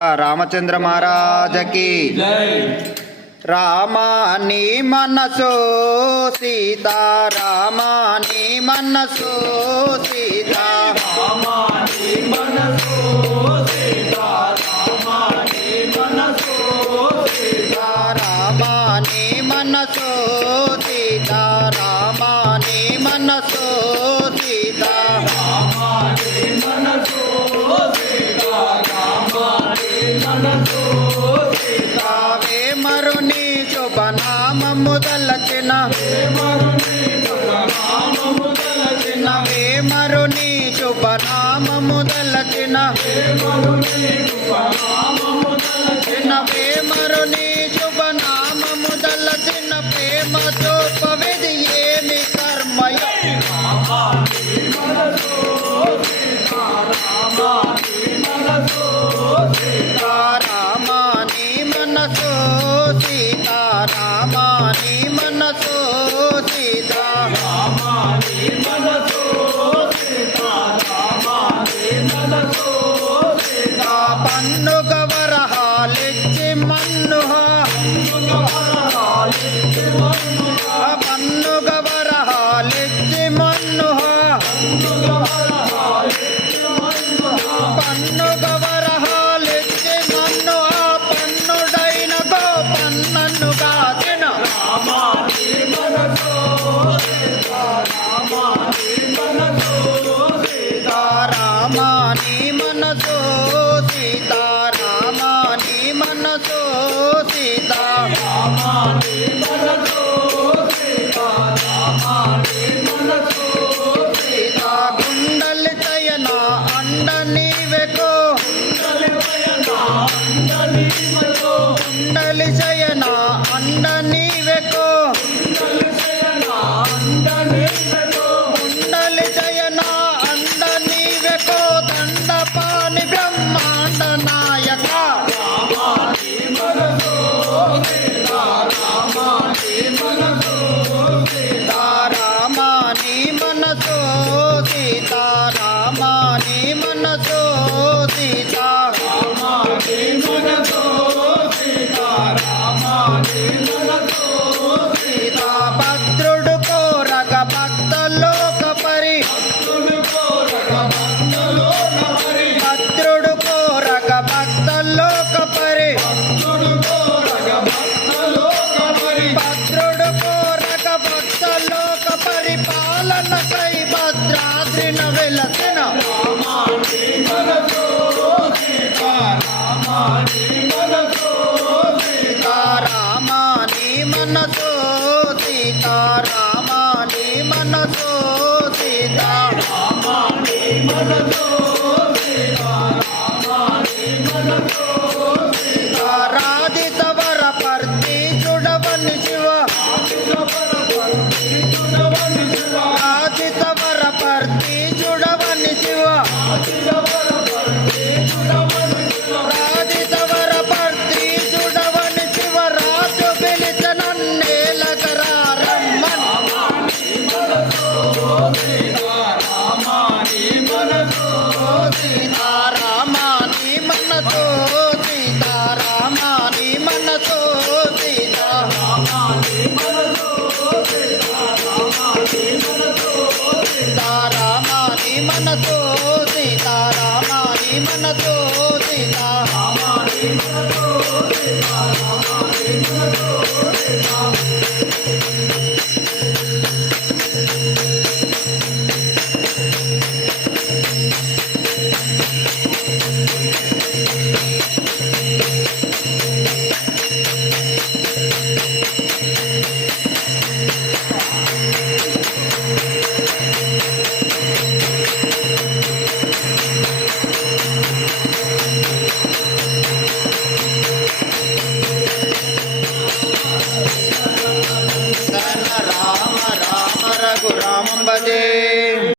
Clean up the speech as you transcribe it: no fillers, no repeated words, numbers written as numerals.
रामचंद्र महाराज की रामानी मनसो सीता रामानी मनसो सीता रामानी मनसो सीता रामानी मनसो सीता रामानी मनसो सीता रामानी मनसो सीता रामानी मनसो सीता रामानी मनसो सीता वे मरुनी శుభనామ ముదలచిన మరుని రామ ముదలచిన వే మరుని శుభనామ ముదలచిన మరుని రామ ముదలచిన వే మరుని శుభనామ ముదలచిన ప్రేమతో పవిది ఏమి కర్మయ రామాని మనసో సీతా రామాని మనసో సీతా రామాని మనసో సీతా రామాని మనసో సీతా రామాని మనసో సీతా రామాని మనసో సీతా పన్నుగ వరహాలిచ్చి మన్నుహ వరహాలిచ్చి మన్నుహ పన్నుగ వరహాలిచ్చి మన్నుహ వరహాలిచ్చి మన్నుహ పన్నుగ వరహాలిచ్చి మన్నుహ పన్నుడైన గోపన్ననుగా తిన రామాని మనసో సీతా రామాని మనసో సీతా రామాని మనసో సీతా రామాని మనసో సీతా రామాని మనసో సీతా రామాని మనసో సీతా గుండలి తయన అండ నీవెకో గుండలి శయన అండ నీవెకో గుండలి శయన అండ నీవెకో దండపాని బ్రహ్మాండ నాయక రామాని మనసో సీతా రామాని మనసో సీతా సీతా భద్రుడు కోరగ భక్త లోక పరి భద్రుడు కోరగ భక్త లోక పరి భద్రుడు కోరగ భక్త లోక పరిపాలన కై భద్రాద్రిన వెలసిన రామాని మనసో సీతా రామాని మనసో సీతా రాధిత వర పర్తి చూడవని శివ రాధిత వర పర్తి చూడవని శివ రాధిత వర పర్తి చూడవని శివ రాజు పిలిచ నన్నేలకరా రమ్మన్ సీతారామాని మనసో సీతారామాని మనసో సీతా సీతారామాని మనసో సీతారామాని మనసో సీతా రామ రామ రఘురామం భజే